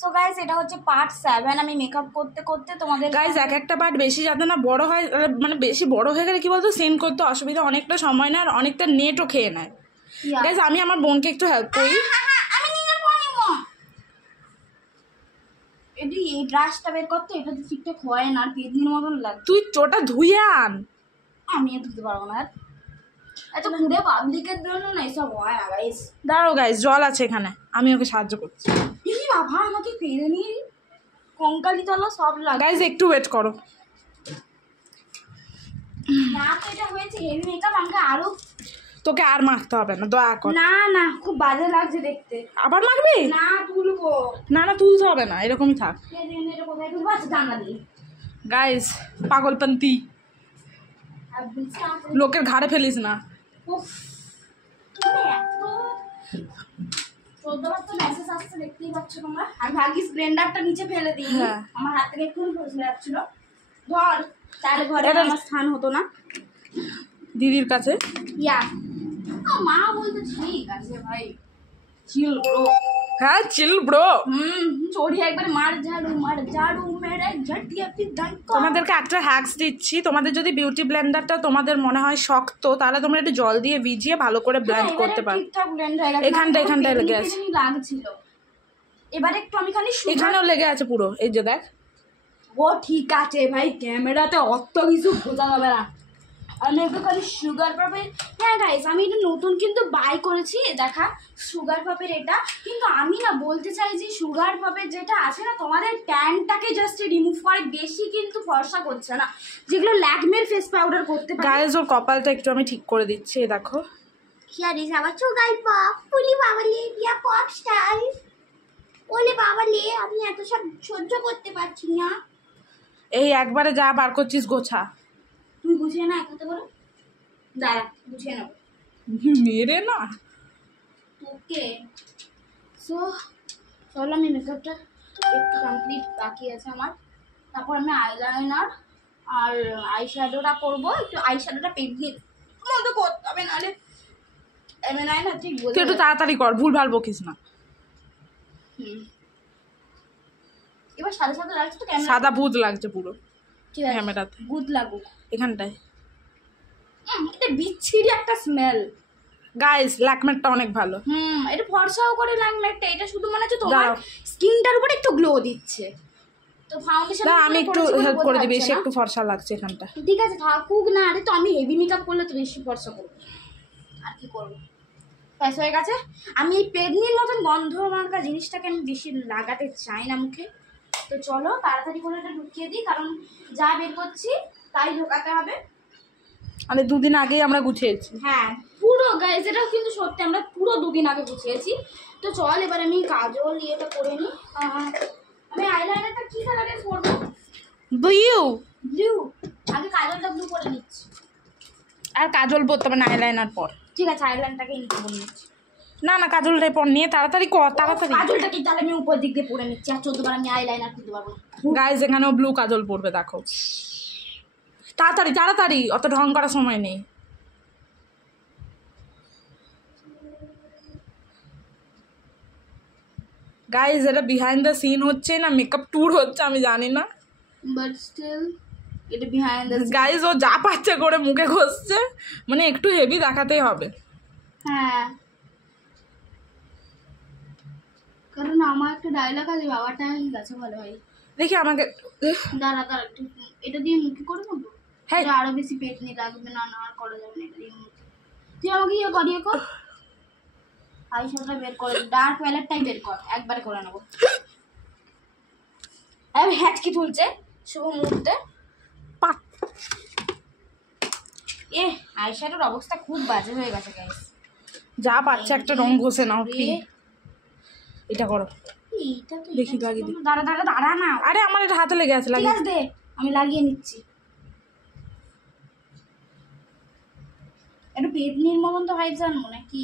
So guys এটা হচ্ছে part 7 আমি মেকআপ করতে করতে তোমাদের গাইস এক একটা পার্ট বেশি যাতে না বড় হয়, মানে বেশি বড় হয়ে গেলে কি বলতো সেন্ড করতে অসুবিধা, অনেকটা সময় নেয় আর অনেকটা নেটও খেয়ে নেয়। গাইস আমি আমার বোনকে একটু হেল্প করি। আমি নিজে করে নিব। এটি এই ব্রাশটা বের করতে, এটা তো ঠিকঠাক হয় না, আর পেদনির মতন লাগে। তুই ওটা ধুয়ে আন। আমি ধুতে পারবো না, এত ঘুরে পাবলিকের জন্য না এসব হয় না গাইস। দাঁড়াও গাইস, জল আছে এখানে, আমি ওকে সাহায্য করছি। এই বাবা আমাকে পেদনি কঙ্কালি তলা সব লাগে। গাইস একটু ওয়েট করো। না তো এটা হয়েছে হেভি মেকআপ, আমাকে আরো তোকে আর মাখতে হবে না, দয়া কর। না না খুব বাজে লাগছে দেখতে। আবার মাখবি? না তুলবো না না তুলতে হবে না, এরকমই থাক। এটা কোথায় তুলবো? আচ্ছা জানলা দিয়ে। গাইস পাগলপন্থী, লোকের ঘাড়ে ফেলিস না। মেসেজ আসছে দেখতেই পাচ্ছ তোমরা। আমি ভাগ্যিস ব্লেন্ডারটা নিচে ফেলে দিই, আমার হাত থেকে একটু ফসলে যাচ্ছিল। ধর তাহলে ঘরে আমার স্থান হতো না। দিদির কাছে ইয়া মা বলতে ঠিক আছে ভাই, চিল ব্রো। হ্যাঁ চিল ব্রো। চড়ি একবার মার ঝাড়ু মেরে ঝাটিয়া পিদাই। তোমাদেরকে একটা হ্যাক্স দিচ্ছি, তোমাদের যদি বিউটি ব্লেন্ডারটা তোমাদের মনে হয় শক্ত, তাহলে তোমরা একটু জল দিয়ে ভিজিয়ে ভালো করে ব্লেন্ড করতে পারো। ঠিকঠাক ব্লেন্ড হয়ে গেছে, এখানটায় লেগে আছে, লাগছিল। এবারে একটু আমি খালি এখানেও লেগে আছে পুরো, এই যে দেখ। ও ঠিক আছে ভাই, ক্যামেরাতে অত কিছু বোঝা যাবে না। আমি একটু খালি সুগার পাপের, হ্যাঁ গাইস আমি এটা নতুন কিন্তু বাই করেছি, দেখা সুগার পাপের এটা। কিন্তু আমি না বলতে চাই যে সুগার পাপের যেটা আছে না, তোমাদের ট্যানটাকে জাস্ট রিমুভ করে, বেশি কিন্তু ফর্সা করছে না, যেগুলো ল্যাকমের ফেস পাউডার করতে পারে। গাইস ওর কপালটা একটু আমি ঠিক করে দিচ্ছি, দেখো। Here is our sugar pop, পুলি বাবালে বিয়া পপ স্টাইল। ওলে বাবালে আমি এত সব সহ্য করতে পারছি না। এই একবারে যা বার করছিস গোছা। তুই গুছিয়ে না একসাথে করো, দাঁড়া গুছিয়ে নেবো মেরে না তোকে। সো চলো আমি মেকআপটা একটু কমপ্লিট বাকি আছে আমার, তারপর আমি আইলাইনার আর আইশ্যাডোটা করবো। একটু আইশ্যাডোটা পেন্সিল মতো করতে হবে, নাহলে এমএনআই না ঠিক বলে। তুই একটু তাড়াতাড়ি কর, ভুল ভাল বকিস না। এবার সাদা সাদা লাগছে তো, ক্যামেরা সাদা ভূত লাগছে পুরো ঠিক আছে, ক্যামেরাতে। ভূত লাগুক এখানটায়। এটা বিচ্ছিরি একটা স্মেল। গাইস ল্যাকমেটটা অনেক ভালো। এটা ফর্সাও করে ল্যাকমেটটা, এটা শুধু মনে হচ্ছে তোমার স্কিনটার উপর একটু গ্লো দিচ্ছে। তো ফাউন্ডেশন আমি একটু হেল্প করে দিই, বেশি একটু ফর্সা লাগছে এখানটা। ঠিক আছে থাকুক না, আরে তো আমি হেভি মেকআপ করলে তো বেশি ফর্সা করবো, আর কি করবো। ব্যাস হয়ে গেছে। আমি এই পেদনির মতন গন্ধ মার্কা জিনিসটাকে আমি বেশি লাগাতে চাই না মুখে। তো চলো তাড়াতাড়ি করে এটা ঢুকিয়ে দিই, কারণ যা বের করছি তাই ঢোকাতে হবে। মানে দুদিন আগেই আমরা গুছিয়েছি। হ্যাঁ পুরো গাইজ, এটাও কিন্তু সত্যি আমরা পুরো 2 দিন আগে গুছিয়েছি। তো চল এবার আমি কাজল ইয়েটা করে নিই। আমি আইলাইনারটা কি কালারের করবো? ব্লু। ব্লু। আগে কাজলটা ব্লু করে নিচ্ছি। আর কাজল পরতে হবে না আইলাইনার পর। ঠিক আছে আইলাইনারটাকে নিতে বলে নিচ্ছি। না না কাজলটাই পর, নিয়ে তাড়াতাড়ি কর, তাড়াতাড়ি। কাজলটাকে তাহলে আমি উপর দিক দিয়ে পরে নিচ্ছি, আর 14 বার আমি আইলাইনার করতে পারবো। গাইস এখানেও ব্লু কাজল পরবে, দেখো। তাড়াতাড়ি তাড়াতাড়ি, অত ঢং করার সময় নেই। গাইস এটা বিহাইন্ড দ্য সিন হচ্ছে না, মেকআপ ট্যুর হচ্ছে, আমি জানি না, বাট স্টিল এটা বিহাইন্ড দ্য। গাইস ও যা পাচ্ছে করে মুখে ঘষছে, মানে একটু হেভি দেখাতেই হবে। হ্যাঁ কারণ আমার একটা ডায়লগ আছে, বাবাটা গেছে ভালো ভাই। দেখি আমাকে, দাঁড়া একটু এটা দিয়ে মুখে করে নেবো। হ্যাঁ আরো বেশি পেট নিয়ে লাগবে না, আর করা যাবে না এটা দিয়ে মুখে। তুই আমাকে ইয়ে করিয়ে কর, আইশ্যাডোটা বের করে, ডার্ক প্যালেটটাই বের কর, একবারে করে নেবো। আমি হ্যাচকি তুলছে শুভ মুহূর্তে। আইশ্যাডোর অবস্থা খুব বাজে হয়ে গেছে গাইস। যা পাচ্ছে একটা রং ঘষে নাও প্লিজ। এটা করো, এইটা তো দেখি লাগিয়ে দিই। দাঁড়া দাঁড়া দাঁড়া না, আরে আমার এটা হাতে লেগে আছে, ঠিক আছে দে আমি লাগিয়ে নিচ্ছি। একটু পেদনির মতন তো ভাই জানবো নাকি?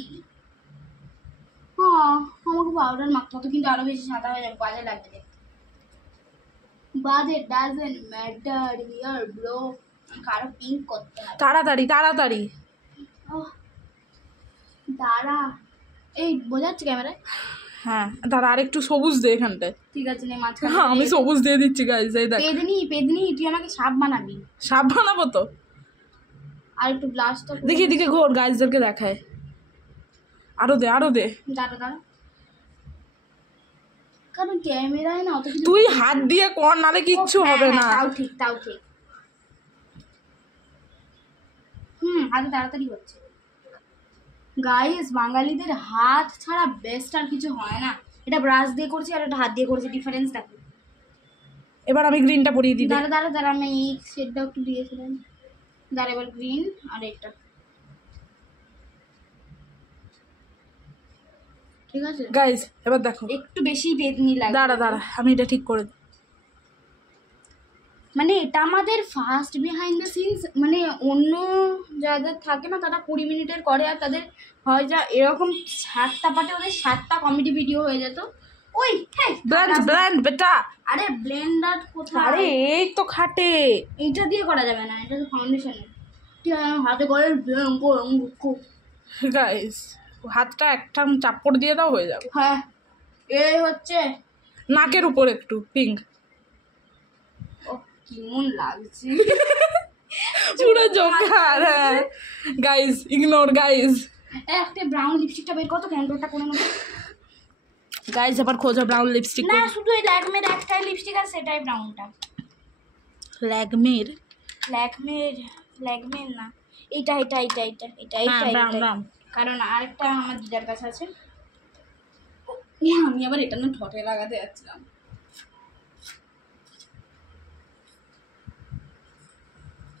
হ্যাঁ আমাকে পাউডার মাখতে হতো, কিন্তু আরো বেশি সাদা হয়ে যাবে, বাজে লাগবে দেখতে। But it doesn't matter here bro, আমাকে আরো পিঙ্ক করতে হবে। তাড়াতাড়ি তাড়াতাড়ি। দাঁড়া এই বোঝাচ্ছে ক্যামেরায়। হ্যাঁ তার আর একটু সবুজ দে এখানটায়। ঠিক আছে নে মাঝখানে হ্যাঁ আমি সবুজ দিয়ে দিচ্ছি গাইস, এই দেখ। পেদনি তুই আমাকে সাপ বানাবি। সাপ বানাবো তো, আর একটু ব্লাশ তো দেখি দিকে ঘোর, গাইসদেরকে দেখায়। আরো দে আরো দে। দাঁড়া কারণ ক্যামেরায় না অত কিছু তুই হাত দিয়ে কর, নালে কিচ্ছু হবে না। তাও ঠিক হাতে তাড়াতাড়ি হচ্ছে। গাইস বাঙালিদের হাত ছাড়া বেস্ট আর কিছু হয় না। এটা ব্রাশ দিয়ে করছি আর এটা হাত দিয়ে করছি, ডিফারেন্স দেখো। এবার আমি গ্রিনটা পরিয়ে দিই। দাঁড়া আমি এই শেডটা একটু দিয়েছিলাম। দাঁড়া এবার গ্রিন আর এটা ঠিক আছে গাইস এবার দেখো একটু বেশি বেদনি লাগে। দাঁড়া আমি এটা ঠিক করে দিই। মানে এটা আমাদের ফার্স্ট বিহাইন্ড দ্য সিনস, মানে অন্য যাদের থাকে না তারা 20 মিনিটের করে, আর তাদের হয় যা এরকম 7টা পার্টে ওদের 7টা কমেডি ভিডিও হয়ে যেত। ওই ব্লেন্ড বেটা। আরে ব্লেন্ডার কোথায়? আরে এই তো খাটে। এইটা দিয়ে করা যাবে না, এটা তো ফাউন্ডেশনের। ঠিক আছে হাতে করে গাইস হাতটা একটা চাপড় দিয়ে দাও, হয়ে যাবে। হ্যাঁ এই হচ্ছে নাকের উপর একটু পিঙ্ক। ও কেমন লাগছে পুরো জোকার। হ্যাঁ গাইস ইগনোর গাইস। একটা ব্রাউন লিপস্টিকটা বের করো, কন্ট্রোলটা করে নেবো। গাইস আবার খোঁজো ব্রাউন লিপস্টিক। না শুধু এই ল্যাকমের একটাই লিপস্টিক আর সেটাই ব্রাউনটা। ল্যাকমের না এটা কারণ আরেকটা আমার দিদার কাছে আছে। আমি আবার এটা না ঠোঁটে লাগাতে যাচ্ছিলাম।